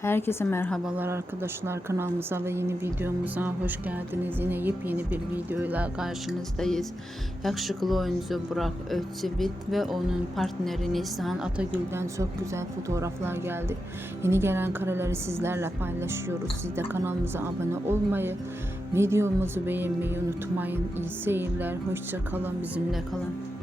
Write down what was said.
Herkese merhabalar arkadaşlar, kanalımıza ve yeni videomuza hoş geldiniz. Yine yepyeni bir videoyla karşınızdayız. Yakışıklı oyuncu Burak Özçivit ve onun partneri Neslihan Atagül'den çok güzel fotoğraflar geldi. Yeni gelen kareleri sizlerle paylaşıyoruz. Siz de kanalımıza abone olmayı, videomuzu beğenmeyi unutmayın. İyi seyirler, hoşça kalın, bizimle kalın.